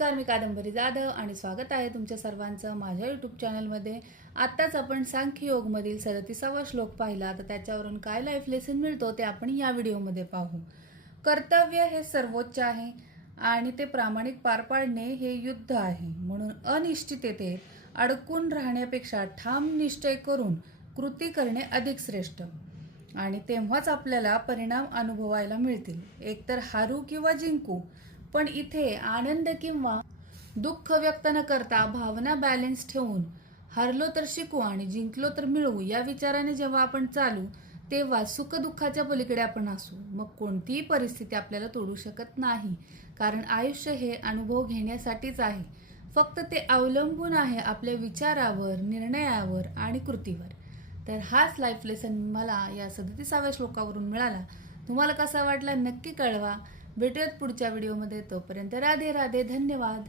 नमस्कार, मी कादंबरी जाधव आणि स्वागत आहे तुमच्या सर्वांचं माझ्या यूट्यूब चॅनलमध्ये. आत्ताच आपण सांख्ययोगमधील 37वा श्लोक पाहिला, तर त्याच्यावरून काय लाईफ लेसन मिळतो ते आपण या व्हिडिओमध्ये पाहू. कर्तव्य हे सर्वोच्च आहे आणि ते प्रामाणिक पार पाडणे हे युद्ध आहे. म्हणून अनिश्चिततेत अडकून राहण्यापेक्षा ठाम निश्चय करून कृती करणे अधिक श्रेष्ठ आणि तेव्हाच आपल्याला परिणाम अनुभवायला मिळतील. एकतर हारू किंवा जिंकू, पण इथे आनंद किंवा दुःख व्यक्त न करता भावना बॅलन्स ठेवून हरलो तर शिकू आणि जिंकलो तर मिळवू या विचाराने जेव्हा आपण चालू, तेव्हा सुख दुःखाच्या पलीकडे आपण असू. मग कोणतीही परिस्थिती आपल्याला तोडू शकत नाही, कारण आयुष्य हे अनुभव घेण्यासाठीच आहे. फक्त ते अवलंबून आहे आपल्या विचारावर, निर्णयावर आणि कृतीवर. तर हाच लाईफ लेसन मला या 37व्या श्लोकावरून मिळाला. तुम्हाला कसा वाटला नक्की कळवा. भेटूयात पुढच्या व्हिडिओमध्ये. तोपर्यंत राधे राधे. धन्यवाद.